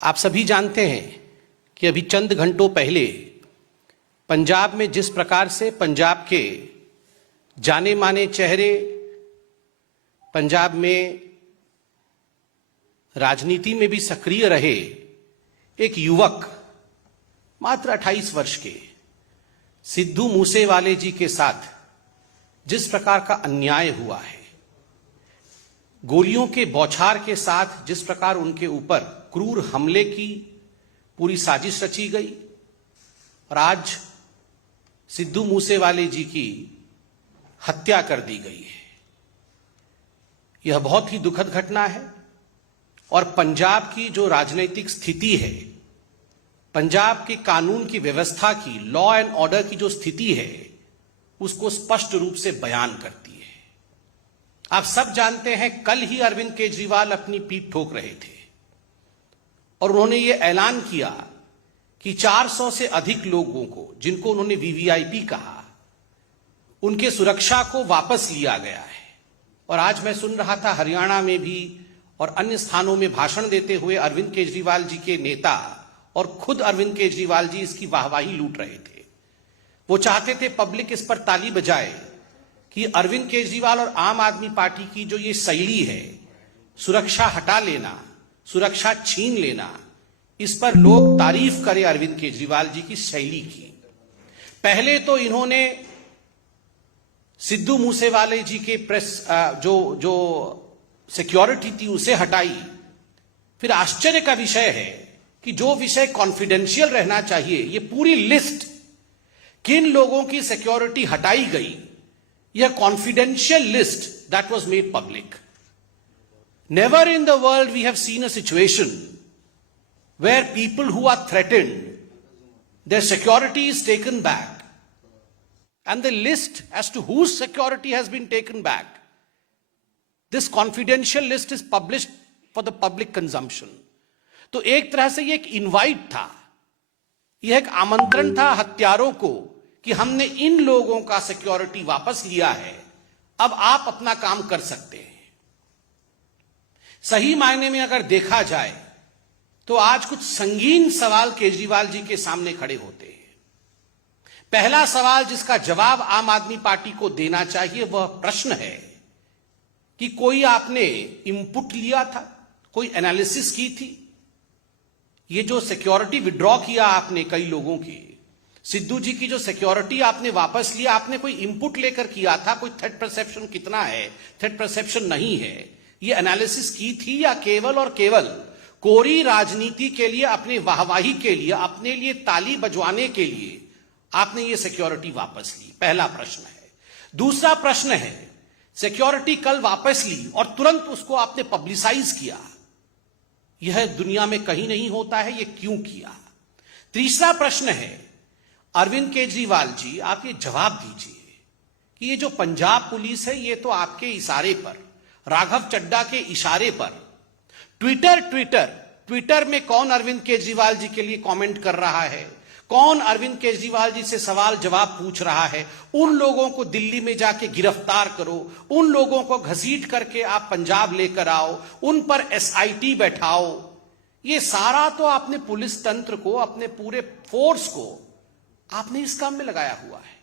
आप सभी जानते हैं कि अभी चंद घंटों पहले पंजाब में जिस प्रकार से पंजाब के जाने माने चेहरे पंजाब में राजनीति में भी सक्रिय रहे एक युवक मात्र 28 वर्ष के सिद्धू मूसेवाले जी के साथ जिस प्रकार का अन्याय हुआ है, गोलियों के बौछार के साथ जिस प्रकार उनके ऊपर क्रूर हमले की पूरी साजिश रची गई और आज सिद्धू मूसेवाले जी की हत्या कर दी गई है, यह बहुत ही दुखद घटना है। और पंजाब की जो राजनीतिक स्थिति है, पंजाब के कानून की व्यवस्था की, लॉ एंड ऑर्डर की जो स्थिति है, उसको स्पष्ट रूप से बयान करती है। आप सब जानते हैं, कल ही अरविंद केजरीवाल अपनी पीठ ठोक रहे थे और उन्होंने ये ऐलान किया कि 400 से अधिक लोगों को, जिनको उन्होंने वीवीआईपी कहा, उनके सुरक्षा को वापस लिया गया है। और आज मैं सुन रहा था हरियाणा में भी और अन्य स्थानों में भाषण देते हुए अरविंद केजरीवाल जी के नेता और खुद अरविंद केजरीवाल जी इसकी वाहवाही लूट रहे थे। वो चाहते थे पब्लिक इस पर ताली बजाए कि अरविंद केजरीवाल और आम आदमी पार्टी की जो ये शैली है, सुरक्षा हटा लेना, सुरक्षा छीन लेना, इस पर लोग तारीफ करें अरविंद केजरीवाल जी की शैली की। पहले तो इन्होंने सिद्धू मूसेवाले जी के प्रेस जो सिक्योरिटी थी उसे हटाई। फिर आश्चर्य का विषय है कि जो विषय कॉन्फिडेंशियल रहना चाहिए, ये पूरी लिस्ट किन लोगों की सिक्योरिटी हटाई गई, यह confidential list that was made public. Never in the world we have seen a situation where people who are threatened, their security is taken back, and the list as to whose security has been taken back, this confidential list is published for the public consumption. तो एक तरह से ये एक invite था, यह एक आमंत्रण था हत्यारों को कि हमने इन लोगों का सिक्योरिटी वापस लिया है, अब आप अपना काम कर सकते हैं। सही मायने में अगर देखा जाए तो आज कुछ संगीन सवाल केजरीवाल जी के सामने खड़े होते हैं। पहला सवाल जिसका जवाब आम आदमी पार्टी को देना चाहिए वह प्रश्न है कि कोई आपने इनपुट लिया था, कोई एनालिसिस की थी? ये जो सिक्योरिटी विड्रॉ किया आपने कई लोगों की, सिद्धू जी की जो सिक्योरिटी आपने वापस लिया, आपने कोई इनपुट लेकर किया था? कोई थ्रेट परसेप्शन कितना है, थ्रेट परसेप्शन नहीं है, ये एनालिसिस की थी या केवल और केवल कोरी राजनीति के लिए, अपने वाहवाही के लिए, अपने लिए ताली बजवाने के लिए आपने ये सिक्योरिटी वापस ली? पहला प्रश्न है। दूसरा प्रश्न है, सिक्योरिटी कल वापस ली और तुरंत उसको आपने पब्लिसाइज किया, यह दुनिया में कहीं नहीं होता है, ये क्यों किया? तीसरा प्रश्न है, अरविंद केजरीवाल जी आप ये जवाब दीजिए कि ये जो पंजाब पुलिस है, ये तो आपके इशारे पर, राघव चड्ढा के इशारे पर ट्विटर में कौन अरविंद केजरीवाल जी के लिए कमेंट कर रहा है, कौन अरविंद केजरीवाल जी से सवाल जवाब पूछ रहा है, उन लोगों को दिल्ली में जाके गिरफ्तार करो, उन लोगों को घसीट करके आप पंजाब लेकर आओ, उन पर एसआईटी बैठाओ। ये सारा तो आपने पुलिस तंत्र को, अपने पूरे फोर्स को आपने इस काम में लगाया हुआ है।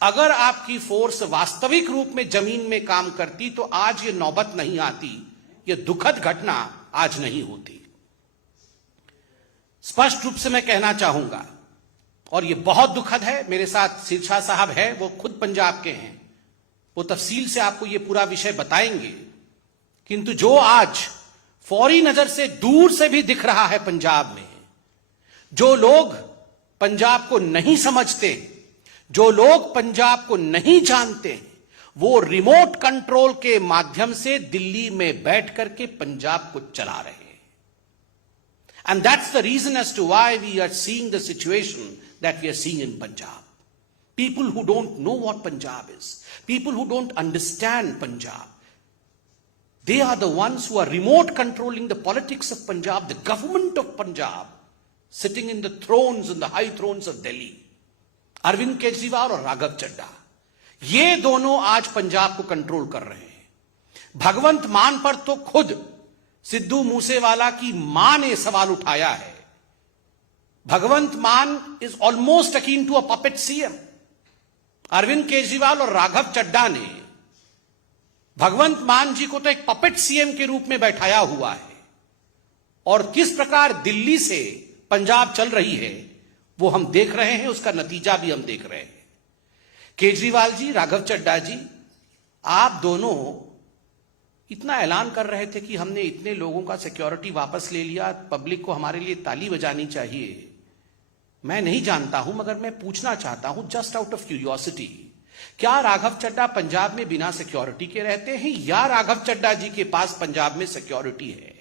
अगर आपकी फोर्स वास्तविक रूप में जमीन में काम करती तो आज ये नौबत नहीं आती, ये दुखद घटना आज नहीं होती। स्पष्ट रूप से मैं कहना चाहूंगा, और ये बहुत दुखद है, मेरे साथ सिरसा साहब है, वो खुद पंजाब के हैं, वो तफसील से आपको ये पूरा विषय बताएंगे। किंतु जो आज फौरी नजर से दूर से भी दिख रहा है पंजाब में, जो लोग पंजाब को नहीं समझते, जो लोग पंजाब को नहीं जानते, वो रिमोट कंट्रोल के माध्यम से दिल्ली में बैठ करके पंजाब को चला रहे हैं। And that's the reason as to why we are seeing the situation that we are seeing in Punjab. People who don't know what Punjab is, people who don't understand Punjab, they are the ones who are remote controlling the politics of Punjab, the government of Punjab, sitting in the thrones, in the high thrones of Delhi. Arvind Kejriwal और राघव चड्ढा, ये दोनों आज पंजाब को control कर रहे हैं। भगवंत मान पर तो खुद सिद्धू मूसेवाला की मां ने सवाल उठाया है। Bhagwant Mann is almost akin to a puppet CM. Arvind Kejriwal और राघव चड्ढा ने भगवंत मान जी को तो एक पपेट सीएम के रूप में बैठाया हुआ है, और किस प्रकार दिल्ली से पंजाब चल रही है वो हम देख रहे हैं, उसका नतीजा भी हम देख रहे हैं। केजरीवाल जी, राघव चड्ढा जी, आप दोनों इतना ऐलान कर रहे थे कि हमने इतने लोगों का सिक्योरिटी वापस ले लिया, पब्लिक को हमारे लिए ताली बजानी चाहिए। मैं नहीं जानता हूं, मगर मैं पूछना चाहता हूं जस्ट आउट ऑफ क्यूरियोसिटी, क्या राघव चड्ढा पंजाब में बिना सिक्योरिटी के रहते हैं, या राघव चड्ढा जी के पास पंजाब में सिक्योरिटी है?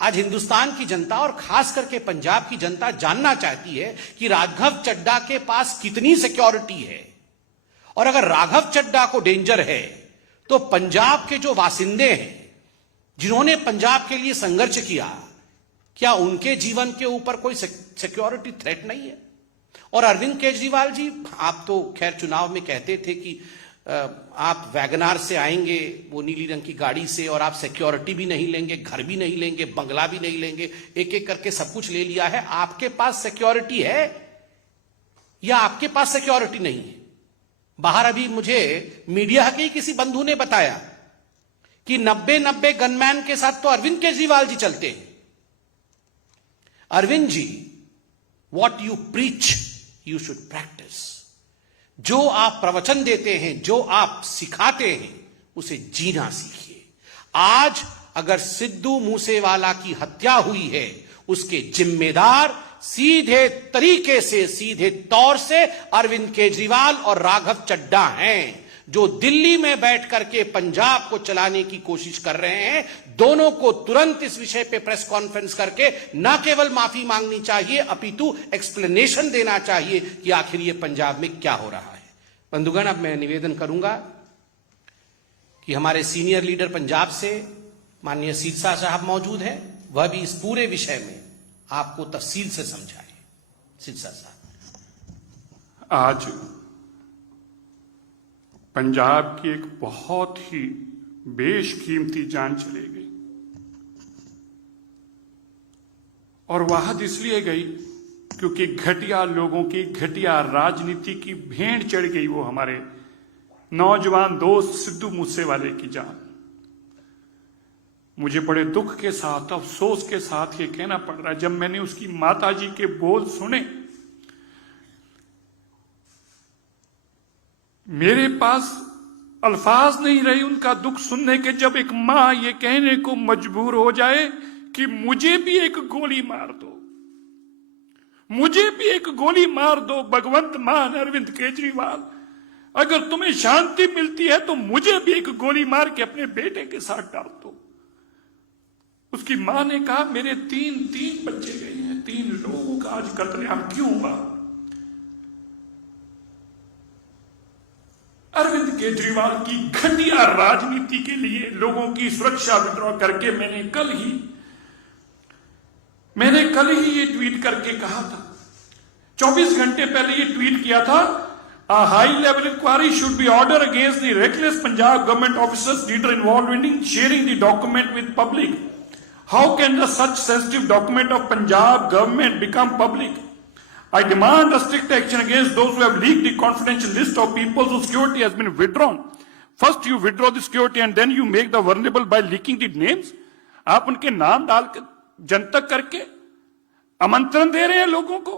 आज हिंदुस्तान की जनता और खास करके पंजाब की जनता जानना चाहती है कि राघव चड्ढा के पास कितनी सिक्योरिटी है, और अगर राघव चड्ढा को डेंजर है तो पंजाब के जो वासिंदे हैं, जिन्होंने पंजाब के लिए संघर्ष किया, क्या उनके जीवन के ऊपर कोई सिक्योरिटी थ्रेट नहीं है? और अरविंद केजरीवाल जी, आप तो खैर चुनाव में कहते थे कि आप वैगनार से आएंगे, वो नीली रंग की गाड़ी से, और आप सिक्योरिटी भी नहीं लेंगे, घर भी नहीं लेंगे, बंगला भी नहीं लेंगे, एक एक करके सब कुछ ले लिया है। आपके पास सिक्योरिटी है या आपके पास सिक्योरिटी नहीं है? बाहर अभी मुझे मीडिया के ही किसी बंधु ने बताया कि 90 गनमैन के साथ तो अरविंद केजरीवाल जी चलते हैं। Arvind ji, what you preach you should practice. जो आप प्रवचन देते हैं, जो आप सिखाते हैं, उसे जीना सीखिए। आज अगर सिद्धू मूसेवाला की हत्या हुई है, उसके जिम्मेदार सीधे तरीके से, सीधे तौर से अरविंद केजरीवाल और राघव चड्ढा हैं, जो दिल्ली में बैठ करके पंजाब को चलाने की कोशिश कर रहे हैं। दोनों को तुरंत इस विषय पे प्रेस कॉन्फ्रेंस करके न केवल माफी मांगनी चाहिए, अपितु एक्सप्लेनेशन देना चाहिए कि आखिर ये पंजाब में क्या हो रहा है। बंधुगण, अब मैं निवेदन करूंगा कि हमारे सीनियर लीडर पंजाब से माननीय सिरसा साहब मौजूद हैं, वह भी इस पूरे विषय में आपको तफसील से समझाए। सिरसा साहब। आज पंजाब की एक बहुत ही बेशकीमती जान चली गई, और वहां इसलिए गई क्योंकि घटिया लोगों की घटिया राजनीति की भेंट चढ़ गई वो हमारे नौजवान दोस्त सिद्धू मूसेवाले की जान। मुझे बड़े दुख के साथ, अफसोस के साथ ये कहना पड़ रहा है, जब मैंने उसकी माताजी के बोल सुने, मेरे पास अल्फाज नहीं रहे उनका दुख सुनने के, जब एक मां ये कहने को मजबूर हो जाए कि मुझे भी एक गोली मार दो, मुझे भी एक गोली मार दो भगवंत मान अरविंद केजरीवाल, अगर तुम्हें शांति मिलती है तो मुझे भी एक गोली मार के अपने बेटे के साथ डाल दो। उसकी मां ने कहा, मेरे तीन बच्चे गए हैं, 3 लोगों का आज कत्लेआम क्यों हुआ? अरविंद केजरीवाल की घटिया राजनीति के लिए लोगों की सुरक्षा विड्रॉ करके मैंने कल ही ये ट्वीट करके कहा था, 24 घंटे पहले ये ट्वीट किया था, a high level inquiry should be ordered against the reckless Punjab government officers leader involved in sharing the document with public. How can the such sensitive document of Punjab government become public? I demand a strict action against those who have leaked the confidential list of people whose security has been withdrawn. First you withdraw the security and then you make the vulnerable by leaking the names. आप उनके नाम डालकर जनतक करके आमंत्रण दे रहे हैं लोगों को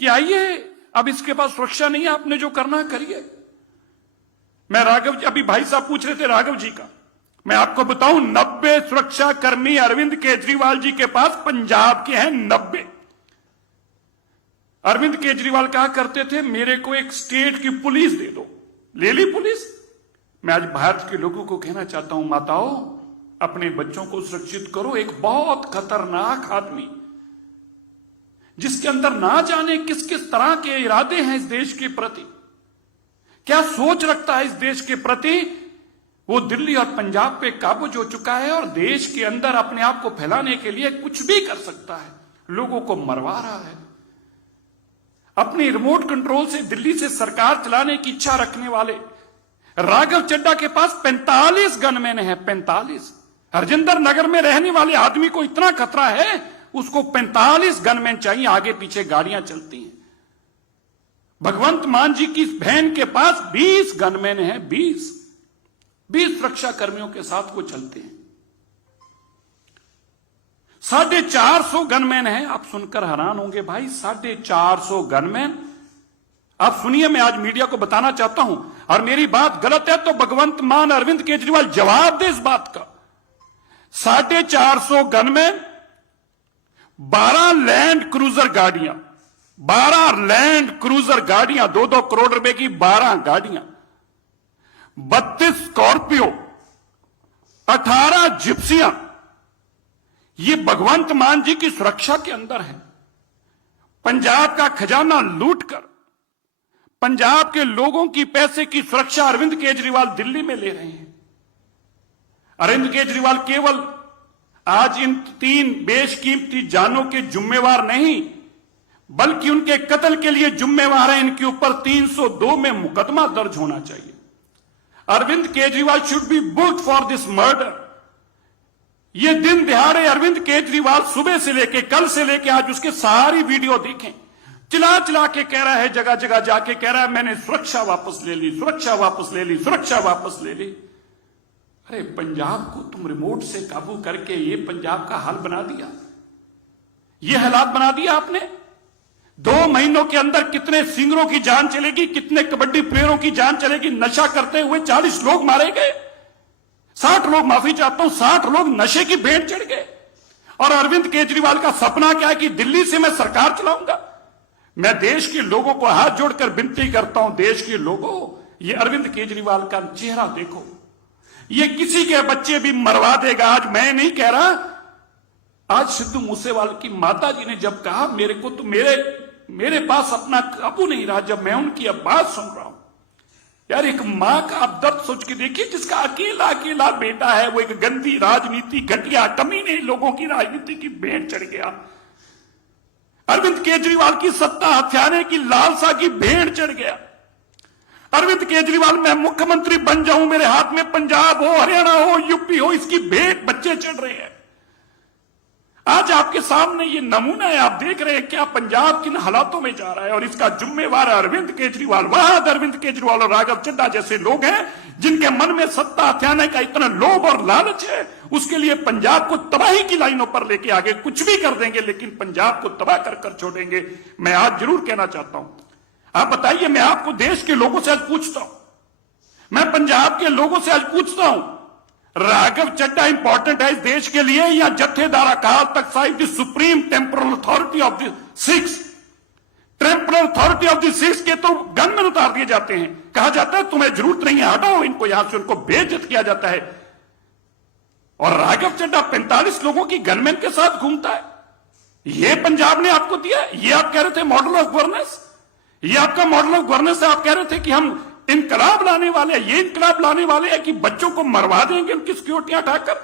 कि आइए, अब इसके पास सुरक्षा नहीं है, आपने जो करना करिए। मैं राघव जी, अभी भाई साहब पूछ रहे थे राघव जी का, मैं आपको बताऊं 90 सुरक्षा कर्मी अरविंद केजरीवाल जी के पास पंजाब के हैं, 90। अरविंद केजरीवाल कहा करते थे, मेरे को एक स्टेट की पुलिस दे दो, ले ली पुलिस। मैं आज भारत के लोगों को कहना चाहता हूं, माताओं, अपने बच्चों को सुरक्षित करो। एक बहुत खतरनाक आदमी जिसके अंदर ना जाने किस किस तरह के इरादे हैं इस देश के प्रति, क्या सोच रखता है इस देश के प्रति, वो दिल्ली और पंजाब पे काबूज हो चुका है और देश के अंदर अपने आप को फैलाने के लिए कुछ भी कर सकता है, लोगों को मरवा रहा है। अपनी रिमोट कंट्रोल से दिल्ली से सरकार चलाने की इच्छा रखने वाले राघव चड्ढा के पास 45 गनमैन हैं, 45। हरजिंदर नगर में रहने वाले आदमी को इतना खतरा है, उसको 45 गनमैन चाहिए, आगे पीछे गाड़ियां चलती हैं। भगवंत मान जी की बहन के पास 20 गनमैन हैं, 20 सुरक्षा कर्मियों के साथ वो चलते हैं। 450 गनमैन हैं। आप सुनकर हैरान होंगे भाई, 450 गनमैन। आप सुनिए, मैं आज मीडिया को बताना चाहता हूं, और मेरी बात गलत है तो भगवंत मान अरविंद केजरीवाल जवाब दे इस बात का। 450 गनमैन, 12 लैंड क्रूजर गाड़ियां, 12 लैंड क्रूजर गाड़ियां, 2-2 करोड़ रुपए की 12 गाड़ियां, 32 स्कॉर्पियो, 18 जिप्सियां, ये भगवंत मान जी की सुरक्षा के अंदर है। पंजाब का खजाना लूटकर पंजाब के लोगों की पैसे की सुरक्षा अरविंद केजरीवाल दिल्ली में ले रहे हैं। अरविंद केजरीवाल केवल आज इन 3 बेशकीमती जानों के जिम्मेवार नहीं, बल्कि उनके कत्ल के लिए जिम्मेवार है। इनके ऊपर 302 में मुकदमा दर्ज होना चाहिए। Arvind Kejriwal should be booked for this murder. ये दिन दिहाड़े अरविंद केजरीवाल सुबह से लेके, कल से लेके आज उसके सारी वीडियो देखें, चिल्ला चिल्ला के कह रहा है, जगह जगह जाके कह रहा है मैंने सुरक्षा वापस ले ली, सुरक्षा वापस ले ली, सुरक्षा वापस ले ली। अरे पंजाब को तुम रिमोट से काबू करके ये पंजाब का हाल बना दिया, ये हालात बना दिया आपने। 2 महीनों के अंदर कितने सिंगरों की जान चलेगी, कितने कबड्डी प्लेयरों की जान चलेगी। नशा करते हुए 40 लोग मारे गए, 60 लोग, माफी चाहता हूं, 60 लोग नशे की भेंट चढ़ गए। और अरविंद केजरीवाल का सपना क्या है कि दिल्ली से मैं सरकार चलाऊंगा। मैं देश के लोगों को हाथ जोड़कर विनती करता हूं, देश के लोगों, ये अरविंद केजरीवाल का चेहरा देखो, ये किसी के बच्चे भी मरवा देगा। आज मैं नहीं कह रहा, आज सिद्धू मूसेवाल की माता जी ने जब कहा मेरे को तो मेरे पास अपना काबू नहीं रहा, जब मैं उनकी अब बात सुन रहा हूं, यार एक मां का आप दर्द सोच के देखिए, जिसका अकेला अकेला बेटा है, वो एक गंदी राजनीति, घटिया कमीने लोगों की राजनीति की भेंट चढ़ गया। अरविंद केजरीवाल की सत्ता हथियाने की लालसा की भेंट चढ़ गया। अरविंद केजरीवाल, मैं मुख्यमंत्री बन जाऊं, मेरे हाथ में पंजाब हो, हरियाणा हो, यूपी हो, इसकी भेंट बच्चे चढ़ रहे हैं। आज आपके सामने ये नमूना है, आप देख रहे हैं क्या पंजाब किन हालातों में जा रहा है, और इसका जिम्मेवार अरविंद केजरीवाल। वहां अरविंद केजरीवाल और राघव चड्ढा जैसे लोग हैं जिनके मन में सत्ता हथियाने का इतना लोभ और लालच है, उसके लिए पंजाब को तबाही की लाइनों पर लेके आगे कुछ भी कर देंगे, लेकिन पंजाब को तबाह कर छोड़ेंगे। मैं आज जरूर कहना चाहता हूं, आप बताइए, मैं आपको देश के लोगों से आज पूछता हूं, मैं पंजाब के लोगों से आज पूछता हूं, राघव चड्ढा इंपॉर्टेंट है इस देश के लिए, या Jathedar Akal Takht Sahib the supreme temporal authority of the Sikhs? Temporal authority of the Sikhs के तो गनमैन उतार दिए जाते हैं, कहा जाता है तुम्हें जरूरत नहीं है, हटाओ इनको यहां से, उनको बेइज्जत किया जाता है। और राघव चड्ढा 45 लोगों की गनमैन के साथ घूमता है। यह पंजाब ने आपको दिया, ये आप कह रहे थे मॉडल ऑफ गवर्नेंस, ये आपका मॉडल ऑफ गवर्नेंस है। आप कह रहे थे कि हम इनकलाब लाने वाले हैं, ये इनकलाब लाने वाले हैं कि बच्चों को मरवा देंगे उनकी सिक्योरिटियां उठाकर।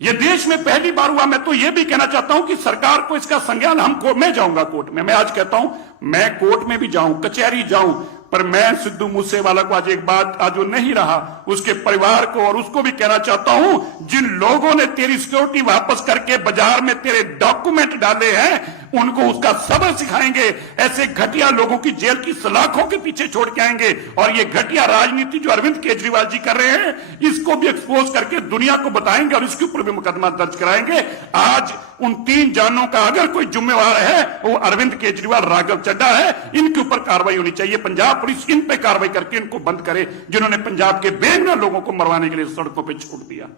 यह देश में पहली बार हुआ। मैं तो यह भी कहना चाहता हूं कि सरकार को इसका संज्ञान, मैं जाऊंगा कोर्ट में, मैं आज कहता हूं मैं कोर्ट में भी जाऊं, कचहरी जाऊं, पर मैं सिद्धू मूसेवाला को आज एक बात, आज वो नहीं रहा, उसके परिवार को और उसको भी कहना चाहता हूं, जिन लोगों ने तेरी सिक्योरिटी वापस करके बाजार में तेरे डॉक्यूमेंट डाले हैं, उनको उसका सबक सिखाएंगे। ऐसे घटिया लोगों की जेल की सलाखों के पीछे छोड़ के आएंगे। और ये घटिया राजनीति जो अरविंद केजरीवाल जी कर रहे हैं, इसको भी एक्सपोज करके दुनिया को बताएंगे और इसके ऊपर भी मुकदमा दर्ज कराएंगे। आज उन 3 जानों का अगर कोई जिम्मेवार है, वो अरविंद केजरीवाल, राघव चड्ढा है। इनके ऊपर कार्रवाई होनी चाहिए। पंजाब पुलिस इन पे कार्रवाई करके इनको बंद करे, जिन्होंने पंजाब के बेगुनाह लोगों को मरवाने के लिए सड़कों पर छोड़ दिया।